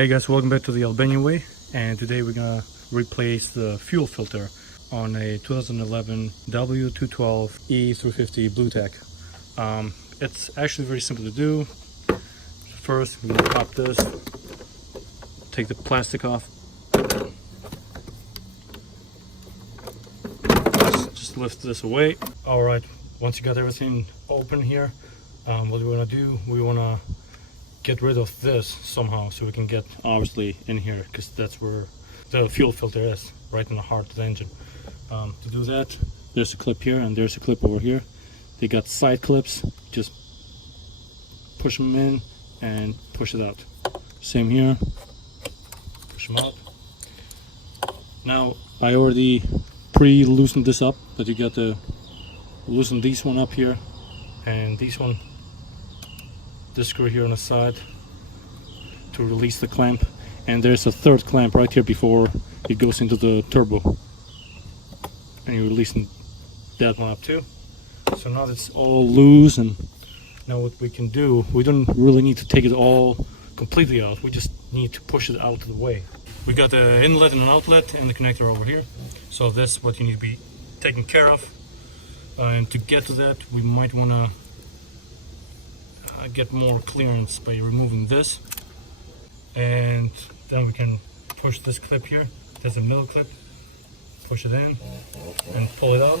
Hey guys, welcome back to the Albanian way, and today we're gonna replace the fuel filter on a 2011 W212 E350 BlueTech. It's actually very simple to do. First, we're gonna pop this, take the plastic off, just lift this away. All right, once you got everything open here, what we wanna do, we wanna get rid of this somehow so we can get obviously in here, because that's where the fuel filter is, right in the heart of the engine. To do that, there's a clip here and there's a clip over here. They got side clips, just push them in and push it out. Same here, push them out. Now I already pre-loosened this up, but you got to loosen these one up here and these one, this screw here on the side to release the clamp, and there's a third clamp right here before it goes into the turbo, and you're releasing that one up too. So now it's all loose, and now what we can do, we don't really need to take it all completely out, we just need to push it out of the way. We got the inlet and an outlet and the connector over here, so that's what you need to be taking care of. And to get to that, we might want to get more clearance by removing this, and then we can push this clip here. There's a middle clip, push it in and pull it out.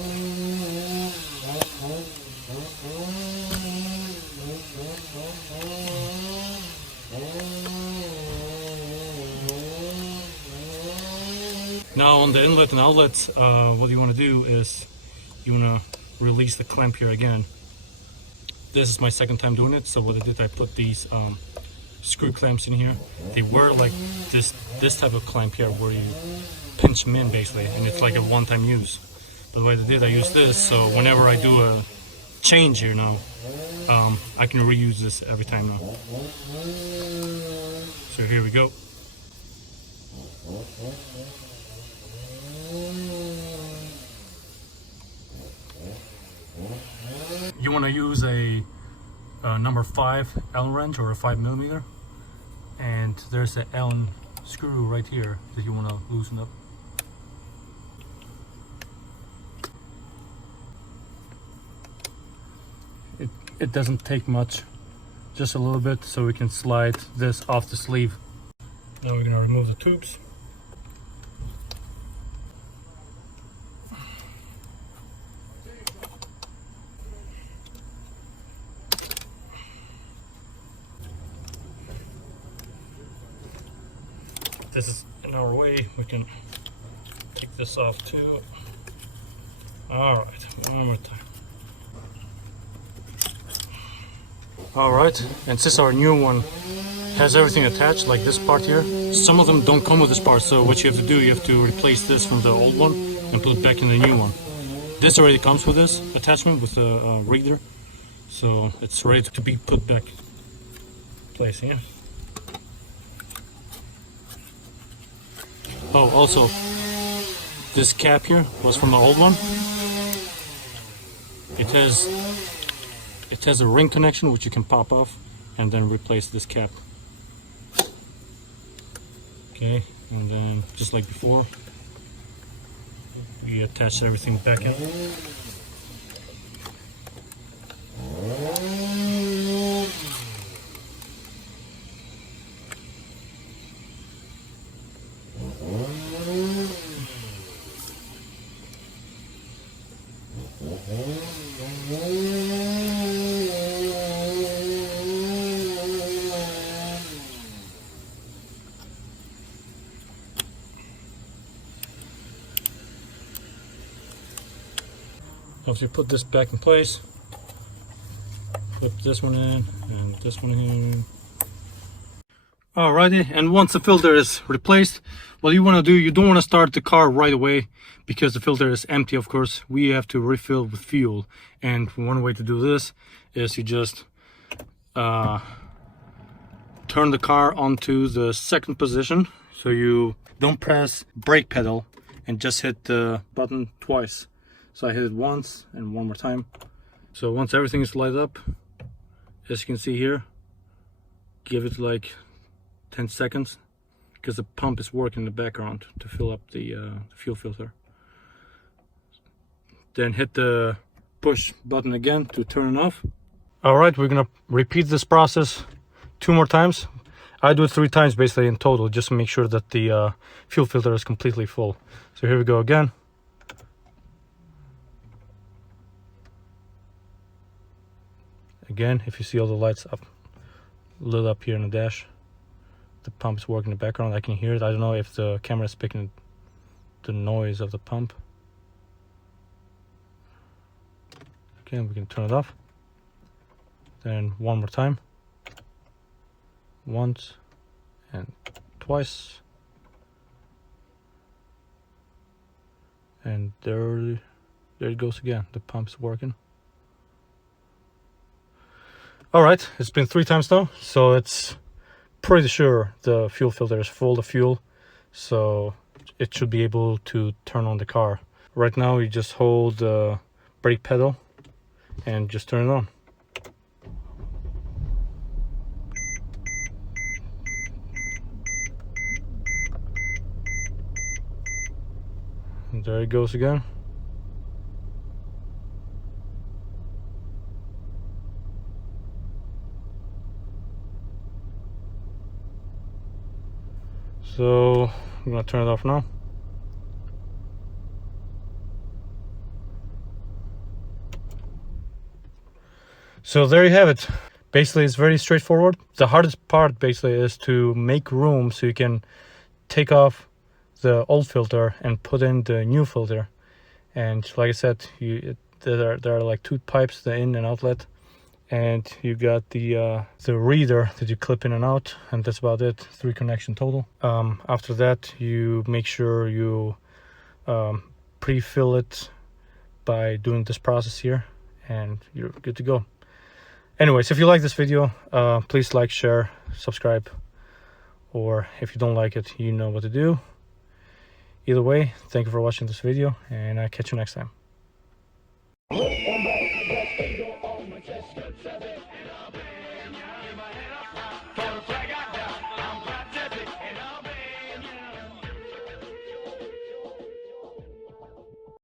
Now on the inlet and outlets, what you want to do is you want to release the clamp here again. This is my second time doing it, so what I did, I put these screw clamps in here. They were like this type of clamp here where you pinch them in basically, and it's like a one-time use. But the way I did, I use this, so whenever I do a change here now, I can reuse this every time now. So here we go. You want to use a number 5 Allen wrench or a 5mm, and there's an Allen screw right here that you want to loosen up. It doesn't take much, just a little bit, so we can slide this off the sleeve. Now we're going to remove the tubes. This is in our way, we can take this off too. Alright, one more time. Alright, and since our new one has everything attached, like this part here, some of them don't come with this part, so what you have to do, you have to replace this from the old one and put it back in the new one. This already comes with this attachment, with the reader, so it's ready to be put back in place here. Oh, also, this cap here was from the old one. It has a ring connection which you can pop off and then replace this cap. Okay, and then just like before, we attach everything back in. Once you put this back in place, flip this one in and this one in. Alrighty, and once the filter is replaced, what you want to do, you don't want to start the car right away because the filter is empty, of course. We have to refill with fuel, and one way to do this is you just turn the car onto the second position, so you don't press brake pedal and just hit the button twice. So I hit it once and one more time. So once everything is lighted up, as you can see here, give it like 10 seconds because the pump is working in the background to fill up the fuel filter. Then hit the push button again to turn it off. All right, we're gonna repeat this process 2 more times. I do it 3 times basically in total, just to make sure that the fuel filter is completely full. So here we go again. Again, if you see all the lights up, lit up here in the dash, the pump is working in the background. I can hear it. I don't know if the camera is picking the noise of the pump. Again, we can turn it off. Then 1 more time. Once and twice. And there it goes again. The pump's working. All right, it's been 3 times now, so it's pretty sure the fuel filter is full of fuel, so it should be able to turn on the car. Right now, you just hold the brake pedal and just turn it on. And there it goes again. So I'm gonna turn it off now. So there you have it. Basically, it's very straightforward. The hardest part basically is to make room so you can take off the old filter and put in the new filter. And like I said, there are like 2 pipes, the in and outlet, and you got the reader that you clip in and out, and that's about it. 3 connection total. After that, you make sure you pre-fill it by doing this process here, and you're good to go. Anyways, if you like this video, please like, share, subscribe, or if you don't like it, you know what to do. Either way, thank you for watching this video, and I'll catch you next time.